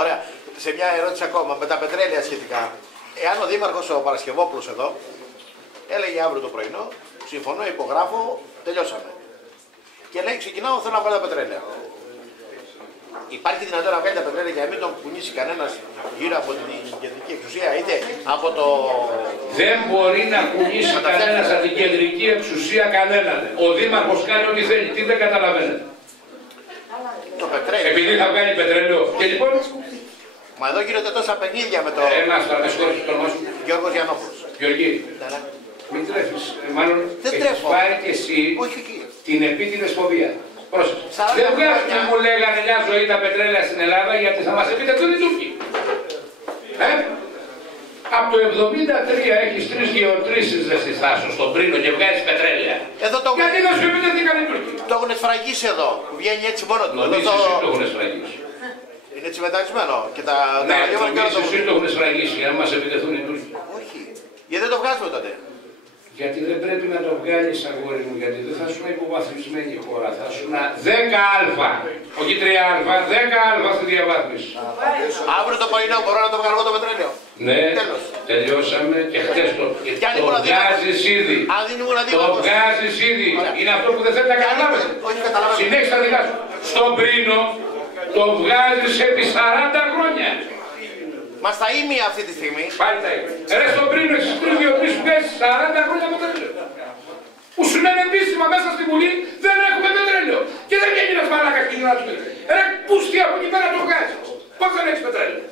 Ωραία. Σε μια ερώτηση ακόμα με τα πετρέλαια σχετικά. Εάν ο Δήμαρχος ο Παρασκευόπουλος εδώ έλεγε αύριο το πρωινό, συμφωνώ, υπογράφω, τελειώσαμε. Και λέει ξεκινάω, θέλω να πάρω τα πετρέλαια. Υπάρχει δυνατότητα να βγάλει τα πετρέλαια για να μην τον κουνήσει κανένας γύρω από την κεντρική εξουσία, είτε από το. Δεν μπορεί να κουνήσει κανένας από την κεντρική εξουσία κανέναν. Ο Δήμαρχος κάνει ό,τι θέλει. Τι δεν καταλαβαίνετε. Το πετρέλαιο. Επειδή θα βγάλει πετρέλαιο. Και λοιπόν. Μα εδώ γίνονται τόσα παιχνίδια με το. Ένας θα με συγχωρήσει το όνομα σου. Γιώργος Γιαννόπουλος. Γιώργη, μην τρέφεις. Μάλλον έχεις πάρει και εσύ την επίτηδες φοβία. Δεν βγάζουν να μου λέγανε μια ζωή τα πετρέλαια στην Ελλάδα γιατί θα μας επιτεθούν οι Τούρκοι. Από το 1973 έχεις 3 γεωτρήσεις στη Θάσο, στον Πρίνο και βγάζεις πετρέλαια. Γιατί δεν σου επιτεθήκαν οι Τούρκοι. Το έχουν σφραγίσει εδώ, που βγαίνει έτσι μόνο του. Νομίζεις εσύ το έχουν σφραγίσει. Είναι έτσι μεταξυμένο. Και τα νομίζεις εσύ το έχουν σφραγίσει για να μας επιτεθούν οι Τούρκοι. Όχι. Γιατί δεν το βγάζουμε τότε. Γιατί δεν πρέπει να το βγάλεις, αγόρι μου, γιατί δεν θα σου είναι υποβαθμισμένη η χώρα. Θα σου είναι 10α, όχι 3α, 10α στη διαβάθμιση. Αύριο το πρωινό μπορώ να το βγάλω το πετρέλαιο. Ναι, τελειώσαμε και χτες το βγάζεις ήδη. Το βγάζεις ήδη. Είναι αυτό που δεν θέλει να καταλάβετε. Συνέχισε τα δικά σου. Στον Πρίνο το βγάζεις επί 40 χρόνια. Μα στα ήμια αυτή τη στιγμή. Πάλι τα ήμια. Ρε στον Πρίνο εσείς 3 που βγάζεις 40 χρόνια πετρέλαιο. Που σου λένε επίσημα μέσα στη Βουλή δεν έχουμε πετρέλαιο. Και δεν βγαίνει ένας μαλάκας και να του πει. Ρε πούστη από εκεί πέρα το βγάζεις. Πώς δεν έχεις πετρέλαιο.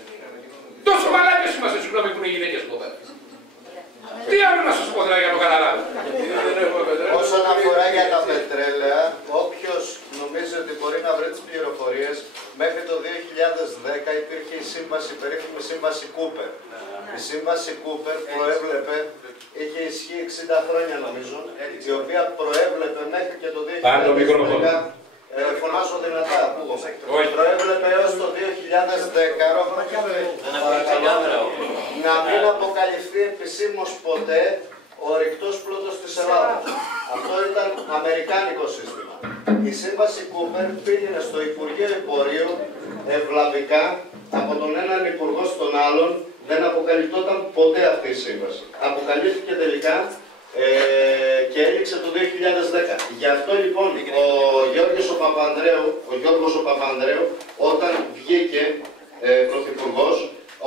Τόσο μαλάκες είμαστε σου να μην πούνε οι γυναίκες εδώ πέρα. Τι άλλο να σας πω δηλαδή για το καταλάβω. Όσον αφορά για τα πετρέλαια, όποιος νομίζει ότι μπορεί να βρει τις πληροφορίες, μέχρι το 2010 υπήρχε η σύμβαση, περίφημη σύμβαση Κούπερ. Η σύμβαση Κούπερ προέβλεπε, είχε ισχύ 60 χρόνια νομίζω, η οποία προέβλεπε μέχρι και το 2010. Φωνάζω δυνατά, ακούγομαι. Προέβλεπε έως το 2010 να μην αποκαλυφθεί επισήμως ποτέ ο ορυκτός πλούτος της Ελλάδας. Αυτό ήταν αμερικάνικο σύστημα. Η σύμβαση Κούπερ πήγαινε στο Υπουργείο Εμπορίου ευλαβικά από τον έναν υπουργό στον άλλον, δεν αποκαλυπτόταν ποτέ αυτή η σύμβαση. Αποκαλύφθηκε τελικά και έληξε το 2010. Γι' αυτό λοιπόν ο Γιώργος ο Παπανδρέου, όταν βγήκε πρωθυπουργός,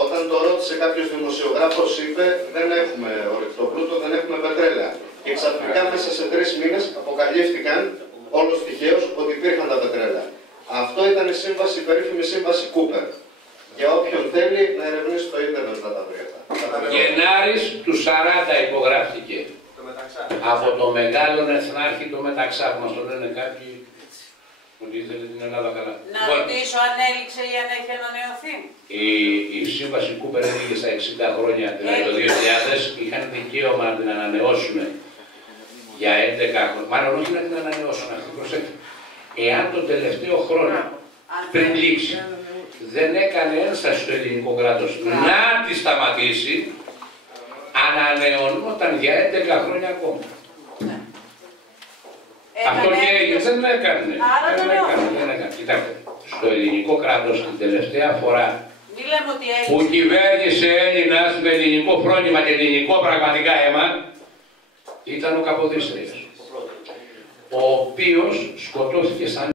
όταν το ρώτησε κάποιος δημοσιογράφος, είπε δεν έχουμε ορυκτό πλούτο, δεν έχουμε πετρέλαια. Και ξαφνικά μέσα σε 3 μήνες αποκαλύφθηκαν όλος τυχαίως ότι υπήρχαν τα πετρέλαια. Αυτό ήταν η σύμβαση, η περίφημη σύμβαση Κούπερ. Για όποιον θέλει να ερευνήσει το ίντερνετ να τα βρει αυτά. Γενάρης του 40 υπογράφτηκε. Από το μεγάλον εθνάρχη το Μεταξά, μας το λένε κάποιοι ότι ήθελε την Ελλάδα καλά. Να ρωτήσω αν έληξε ή αν έχει ανανεωθεί. Η σύμβαση Κούπερ έλεγε στα 60 χρόνια, δηλαδή το 2000, είχαν δικαίωμα να την ανανεώσουν για 11 χρόνια. Μάλλον όχι να την ανανεώσουν, αυτή προσέξτε. Εάν τον τελευταίο χρόνο πριν λήξει δεν έκανε ένσταση στο ελληνικό κράτος να τη σταματήσει, ανανεωνόταν για 11 χρόνια ακόμα. Ναι. Αυτό και δεν έκανε. Δεν έκανε. Κοιτάξτε, στο ελληνικό κράτος την τελευταία φορά που κυβέρνησε Έλληνας με ελληνικό φρόνημα και ελληνικό πραγματικά αίμα ήταν ο Καποδίστριας, ο οποίος σκοτώθηκε σαν